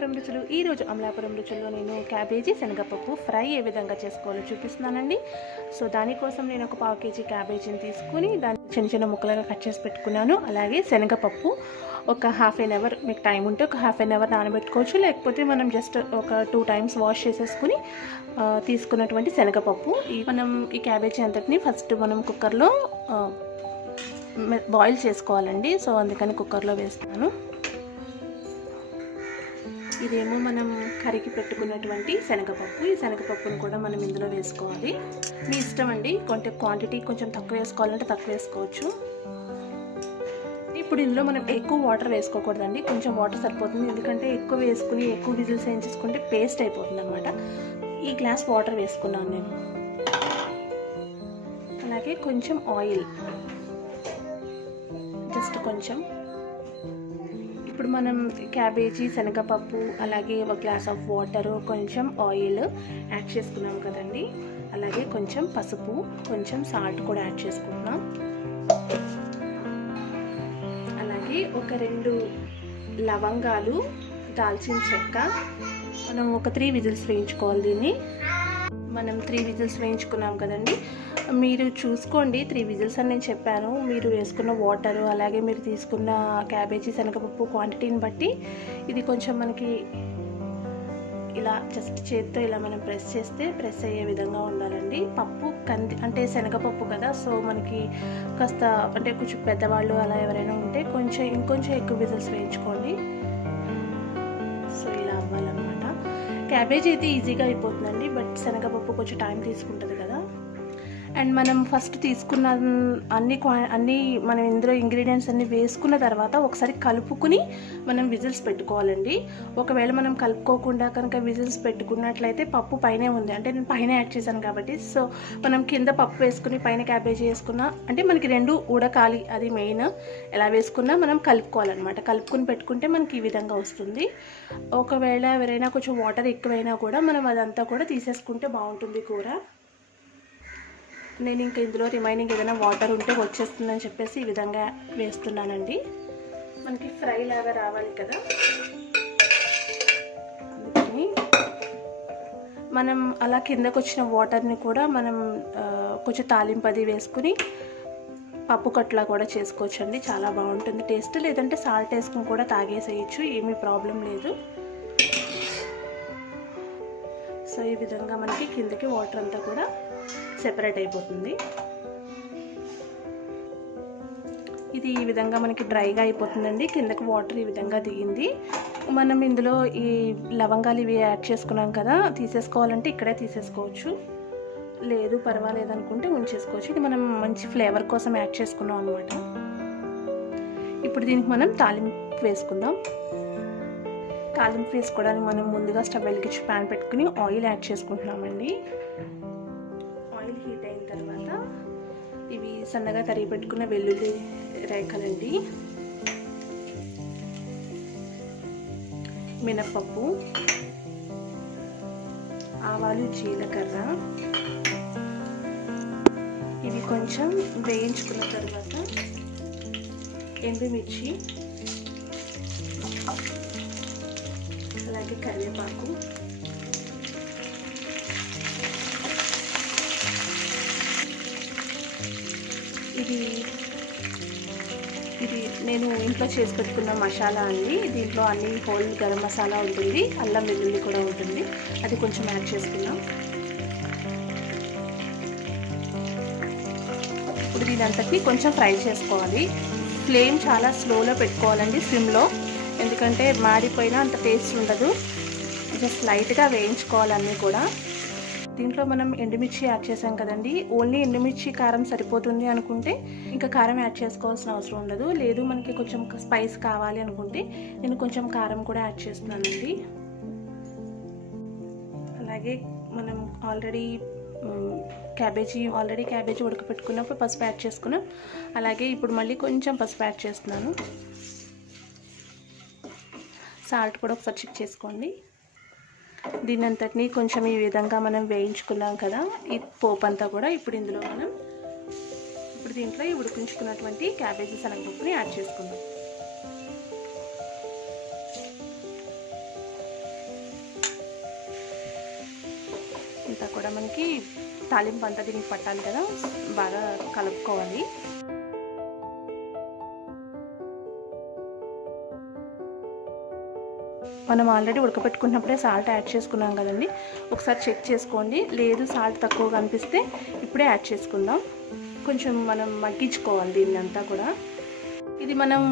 అమలాపురం రుచులు. ఈరోజు అమలాపురం రుచుల్లో నేను క్యాబేజీ శనగపప్పు ఫ్రై ఏ విధంగా చేసుకోవాలో చూపిస్తున్నానండి. సో దానికోసం నేను ఒక 1/2 kg క్యాబేజీని తీసుకుని దాన్ని చిన్న చిన్న ముక్కలుగా కట్ చేసి పెట్టుకున్నాను. అలాగే శనగపప్పు ఒక 1/2 అవర్, మీకు టైం ఉంటే ఒక 1/2 అవర్ నానబెట్టుకోవచ్చు. లేకపోతే మనం జస్ట్ ఒక 2 times వాష్ చేసేసుకుని తీసుకున్నటువంటి శనగపప్పు. మనం ఈ క్యాబేజీ అంతటిని ఫస్ట్ మనం కుక్కర్లో బాయిల్ చేసుకోవాలండి. సో అందుకని కుక్కర్లో వేస్తాను. ఇదేమో మనం కరిగి పెట్టుకున్నటువంటి శనగపప్పు. ఈ శనగపప్పును కూడా మనం ఇందులో వేసుకోవాలి. మీ ఇష్టం అండి, క్వాంటిటీ కొంచెం తక్కువ వేసుకోవాలంటే తక్కువ వేసుకోవచ్చు. ఇప్పుడు ఇందులో మనం ఎక్కువ వాటర్ వేసుకోకూడదండి, కొంచెం వాటర్ సరిపోతుంది. ఎందుకంటే ఎక్కువ వేసుకుని ఎక్కువ విజిల్స్ వేయించేసుకుంటే పేస్ట్ అయిపోతుంది అనమాట. ఈ గ్లాస్ వాటర్ వేసుకున్నాను నేను. అలాగే కొంచెం ఆయిల్, జస్ట్ కొంచెం. ఇప్పుడు మనం క్యాబేజీ శనగపప్పు అలాగే ఒక గ్లాస్ ఆఫ్ వాటర్, కొంచెం ఆయిల్ యాడ్ చేసుకున్నాం కదండి. అలాగే కొంచెం పసుపు, కొంచెం సాల్ట్ కూడా యాడ్ చేసుకుంటున్నాం. అలాగే ఒక 2 లవంగాలు, దాల్చిన చెక్క. మనం ఒక 3 విజిల్స్ వేయించుకోవాలి దీన్ని. మనం 3 విజిల్స్ వేయించుకున్నాం కదండి. మీరు చూసుకోండి, 3 విజిల్స్ అని నేను చెప్పాను. మీరు వేసుకున్న వాటరు అలాగే మీరు తీసుకున్న క్యాబేజీ శనగపప్పు క్వాంటిటీని బట్టి ఇది కొంచెం మనకి ఇలా జస్ట్ చేత్తో ఇలా మనం ప్రెస్ అయ్యే విధంగా ఉండాలండి. పప్పు అంటే శనగపప్పు కదా, సో మనకి కాస్త అంటే కొంచెం పెద్దవాళ్ళు అలా ఎవరైనా ఉంటే ఇంకొంచెం ఎక్కువ విజిల్స్ వేయించుకోండి. సో ఇలా అవ్వాలన్నమాట. క్యాబేజీ అయితే ఈజీగా అయిపోతుందండి, బట్ శనగపప్పు కొంచెం టైం తీసుకుంటుంది కదా. అండ్ మనం ఫస్ట్ తీసుకున్న అన్ని మనం ఇందులో ఇంగ్రీడియంట్స్ అన్ని వేసుకున్న తర్వాత ఒకసారి కలుపుకుని మనం విజిల్స్ పెట్టుకోవాలండి. ఒకవేళ మనం కలుపుకోకుండా కనుక విజిల్స్ పెట్టుకున్నట్లయితే పప్పు పైనే ఉంది, అంటే నేను పైన యాడ్ చేశాను కాబట్టి. సో మనం కింద పప్పు వేసుకుని పైన క్యాబేజీ వేసుకున్నా అంటే మనకి 2 ఉడకాలి, అది మెయిన్. ఎలా వేసుకున్నా మనం కలుపుకోవాలన్నమాట. కలుపుకుని పెట్టుకుంటే మనకి ఈ విధంగా వస్తుంది. ఒకవేళ ఎవరైనా కొంచెం వాటర్ ఎక్కువైనా కూడా మనం అదంతా కూడా తీసేసుకుంటే బాగుంటుంది కూర. నేను ఇంకా ఇందులో రిమైనింగ్ ఏదైనా వాటర్ ఉంటే వచ్చేస్తుందని చెప్పేసి ఈ విధంగా వేస్తున్నానండి. మనకి ఫ్రై లాగా రావాలి కదా, అందుకని మనం అలా కిందకు వచ్చిన వాటర్ని కూడా మనం కొంచెం తాలింపది వేసుకుని పప్పు కట్లా కూడా చేసుకోవచ్చండి. చాలా బాగుంటుంది టేస్ట్. లేదంటే సాల్ట్ వేసుకుని కూడా తాగేసేయచ్చు, ఏమీ ప్రాబ్లం లేదు. సో ఈ విధంగా మనకి కిందకి వాటర్ అంతా కూడా సెపరేట్ అయిపోతుంది. ఇది ఈ విధంగా మనకి డ్రైగా అయిపోతుందండి. కిందకి వాటర్ ఈ విధంగా దిగింది. మనం ఇందులో ఈ లవంగాలు ఇవి యాడ్ చేసుకున్నాం కదా, తీసేసుకోవాలంటే ఇక్కడే తీసేసుకోవచ్చు, లేదు పర్వాలేదు అనుకుంటే ఉంచేసుకోవచ్చు. ఇది మనం మంచి ఫ్లేవర్ కోసం యాడ్ చేసుకున్నాం అనమాట. ఇప్పుడు దీనికి మనం తాలింపు వేసుకుందాం. తాలింపు వేసుకోవడానికి మనం ముందుగా స్టవ్ వెలిగించి ప్యాన్ పెట్టుకుని ఆయిల్ యాడ్ చేసుకుంటున్నామండి. ఆయిల్ హీట్ అయిన తర్వాత ఇవి సన్నగా తరిగి పెట్టుకున్న వెల్లుల్లి రేఖలండి, మినపప్పు, ఆవాలు, జీలకర్ర ఇవి కొంచెం వేయించుకున్న తర్వాత ఎండుమిర్చి, అలాగే కరివేపాకు, ఇది నేను ఇంట్లో చేసి పెట్టుకున్న మసాలా అండి. దీంట్లో అన్ని హోల్ గరం మసాలా ఉంటుంది, అల్లం వెల్లుల్లి కూడా ఉంటుంది, అది కొంచెం యాడ్ చేసుకున్నాం. ఇప్పుడు దీనంతటిని కొంచెం ఫ్రై చేసుకోవాలి. ఫ్లేమ్ చాలా స్లోలో పెట్టుకోవాలండి, స్లిమ్లో. ఎందుకంటే మాడిపోయినా అంత టేస్ట్ ఉండదు. జస్ట్ లైట్గా వేయించుకోవాలి అన్నీ కూడా. దీంట్లో మనం ఎండుమిర్చి యాడ్ చేసాం కదండి, ఓన్లీ ఎండుమిర్చి కారం సరిపోతుంది అనుకుంటే ఇంకా కారం యాడ్ చేసుకోవాల్సిన అవసరం ఉండదు. లేదు మనకి కొంచెం స్పైస్ కావాలి అనుకుంటే నేను కొంచెం కారం కూడా యాడ్ చేస్తున్నానండి. అలాగే మనం ఆల్రెడీ క్యాబేజీ ఉడకపెట్టుకున్నప్పుడు పసుపు యాడ్ చేసుకున్నాం. అలాగే ఇప్పుడు మళ్ళీ కొంచెం పసుపు యాడ్ చేస్తున్నాను. సాల్ట్ కూడా ఒకసారి చెక్ చేసుకోండి. దీని అంతటిని కొంచెం ఈ విధంగా మనం వేయించుకున్నాం కదా, ఈ పోపు అంతా కూడా ఇప్పుడు దీంట్లో ఈ ఉడికించుకున్నటువంటి క్యాబేజీ శనగపప్పుని యాడ్ చేసుకుందాం. అంతా కూడా మనకి తాలింపు అంతా దీనికి పట్టాలి కదా, బాగా కలుపుకోవాలి. మనం ఆల్రెడీ ఉడకపెట్టుకున్నప్పుడే సాల్ట్ యాడ్ చేసుకున్నాం కదండి, ఒకసారి చెక్ చేసుకోండి. లేదు సాల్ట్ తక్కువగా అనిపిస్తే ఇప్పుడే యాడ్ చేసుకుందాం. కొంచెం మనం మగ్గించుకోవాలి దీన్ని అంతా కూడా. ఇది మనం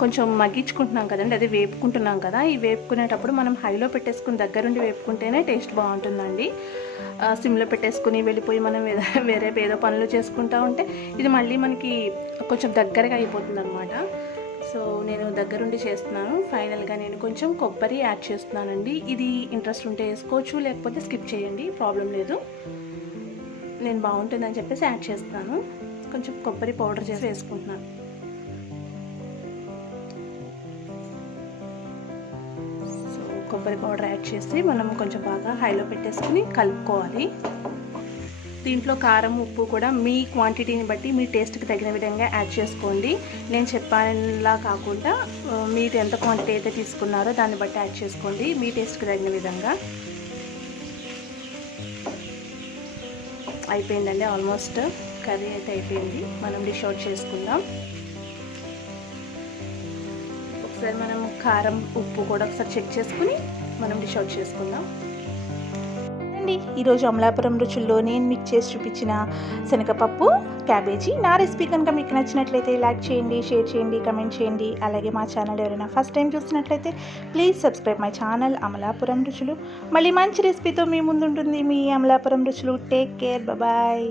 కొంచెం మగ్గించుకుంటున్నాం కదండి, అదే వేపుకుంటున్నాం కదా. ఈ వేపుకునేటప్పుడు మనం హైలో పెట్టేసుకుని దగ్గరుండి వేపుకుంటేనే టేస్ట్ బాగుంటుందండి. సిమ్లో పెట్టేసుకుని వెళ్ళిపోయి మనం వేరే ఏదో పనులు చేసుకుంటూ ఉంటే ఇది మళ్ళీ మనకి కొంచెం దగ్గరగా అయిపోతుంది అనమాట. సో నేను దగ్గరుండి చేస్తున్నాను. ఫైనల్గా నేను కొంచెం కొబ్బరి యాడ్ చేస్తున్నానండి. ఇది ఇంట్రెస్ట్ ఉంటే వేసుకోవచ్చు, లేకపోతే స్కిప్ చేయండి, ప్రాబ్లం లేదు. నేను బాగుంటుందని చెప్పేసి యాడ్ చేస్తున్నాను. కొంచెం కొబ్బరి పౌడర్ చేసి వేసుకుంటున్నాను. సో కొబ్బరి పౌడర్ యాడ్ చేసి మనం కొంచెం బాగా హైలో పెట్టేసుకుని కలుపుకోవాలి. దీంట్లో కారం ఉప్పు కూడా మీ క్వాంటిటీని బట్టి మీ టేస్ట్కి తగిన విధంగా యాడ్ చేసుకోండి. నేను చెప్పానులా కాకుండా మీరు ఎంత క్వాంటిటీ అయితే తీసుకున్నారో దాన్ని బట్టి యాడ్ చేసుకోండి, మీ టేస్ట్కి తగిన విధంగా. అయిపోయిందండి, ఆల్మోస్ట్ కర్రీ అయితే అయిపోయింది. మనం డిష్ అవుట్ చేసుకుందాం. ఒకసారి మనం కారం ఉప్పు కూడా ఒకసారి చెక్ చేసుకుని మనం డిష్ అవుట్ చేసుకుందాం. ఈరోజు అమలాపురం రుచుల్లో నేను మీకు చేసి చూపించిన శనగపప్పు క్యాబేజీ నా రెసిపీ కనుక మీకు నచ్చినట్లయితే లైక్ చేయండి, షేర్ చేయండి, కమెంట్ చేయండి. అలాగే మా ఛానల్ ఎవరైనా ఫస్ట్ టైం చూస్తున్నట్లయితే please subscribe my channel Amalapuram రుచులు. మళ్ళీ మంచి రెసిపీతో మీ ముందు ఉంటుంది మీ అమలాపురం రుచులు. Take care, bye.